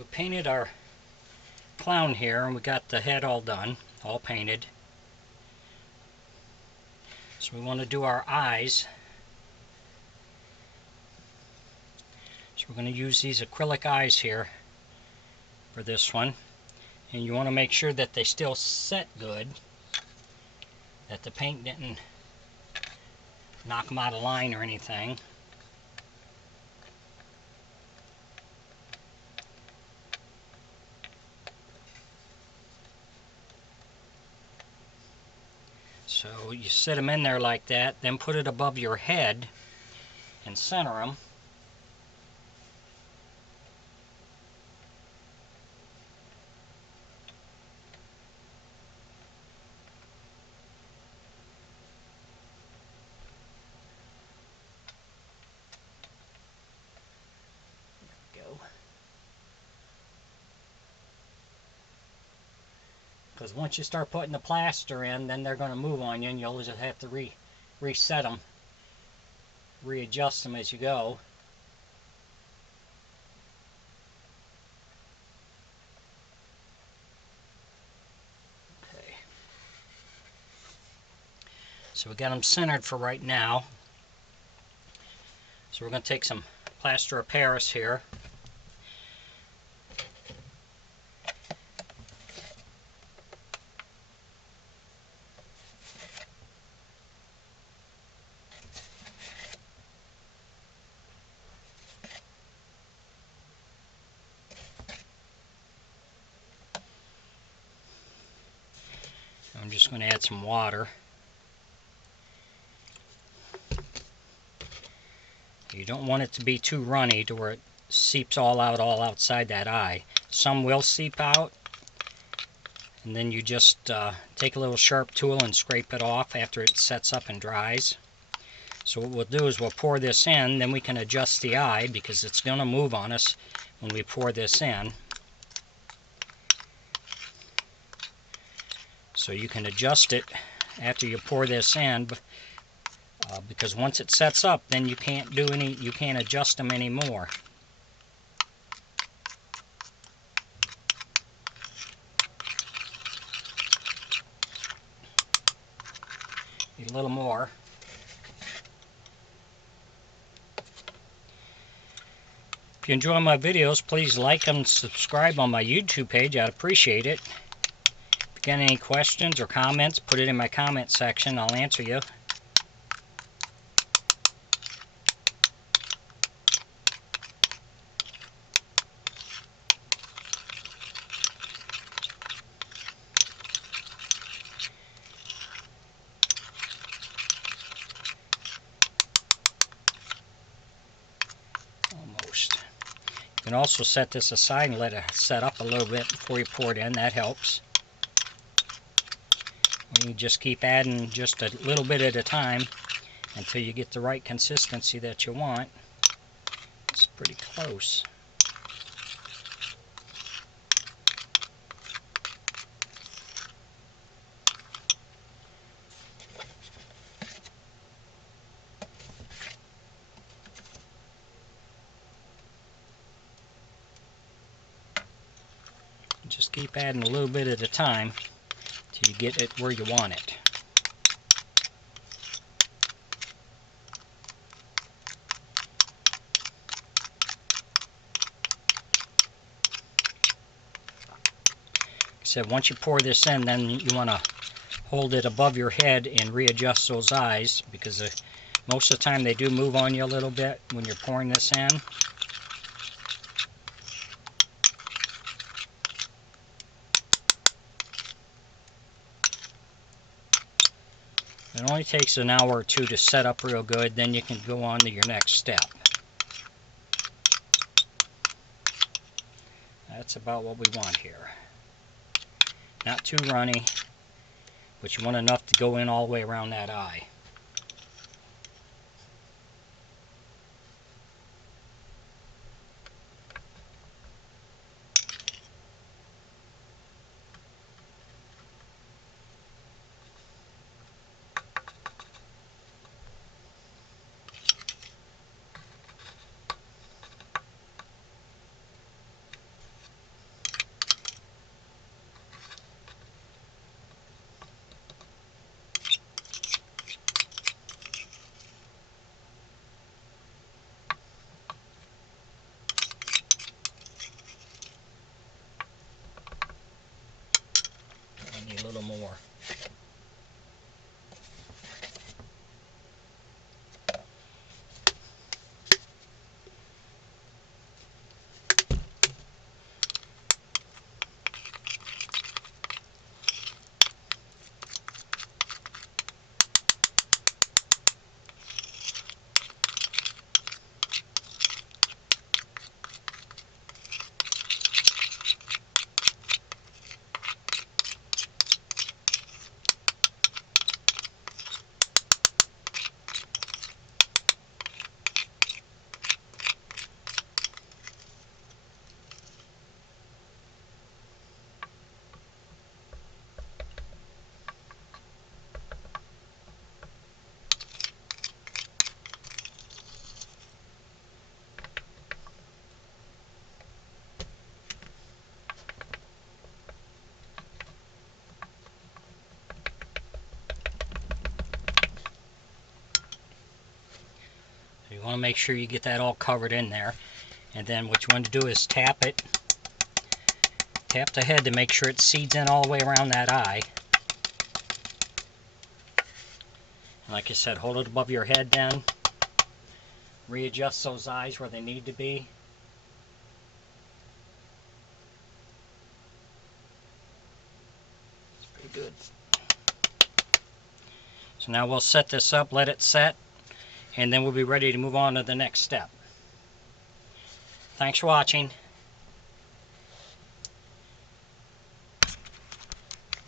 We painted our clown here, and we got the head all done, all painted. So we want to do our eyes. So we're going to use these acrylic eyes here for this one. And you want to make sure that they still set good, that the paint didn't knock them out of line or anything. So you set them in there like that, then put it above your head and center them. There we go. Because once you start putting the plaster in, then they're going to move on you, and you'll just have to reset them, readjust them as you go. Okay. So we got them centered for right now. So we're going to take some plaster of Paris here. I'm just going to add some water. You don't want it to be too runny to where it seeps all outside that eye. Some will seep out, and then you just take a little sharp tool and scrape it off after it sets up and dries. So what we'll do is we'll pour this in, then we can adjust the eye because it's going to move on us when we pour this in. So you can adjust it after you pour this in, because once it sets up, then you can't adjust them anymore. A little more. If you enjoy my videos, please like and subscribe on my YouTube page. I'd appreciate it. If you got any questions or comments, put it in my comment section. I'll answer you. Almost. You can also set this aside and let it set up a little bit before you pour it in. That helps. You just keep adding just a little bit at a time until you get the right consistency that you want. It's pretty close. Just keep adding a little bit at a time till you get it where you want it. Like I said, once you pour this in, then you want to hold it above your head and readjust those eyes, because most of the time they do move on you a little bit when you're pouring this in. It only takes an hour or two to set up real good, then you can go on to your next step. That's about what we want here. Not too runny, but you want enough to go in all the way around that eye. to make sure you get that all covered in there. And then what you want to do is tap it. Tap the head to make sure it seeds in all the way around that eye. And like I said, hold it above your head then. Readjust those eyes where they need to be. It's pretty good. So now we'll set this up, let it set, and then we'll be ready to move on to the next step. Thanks for watching.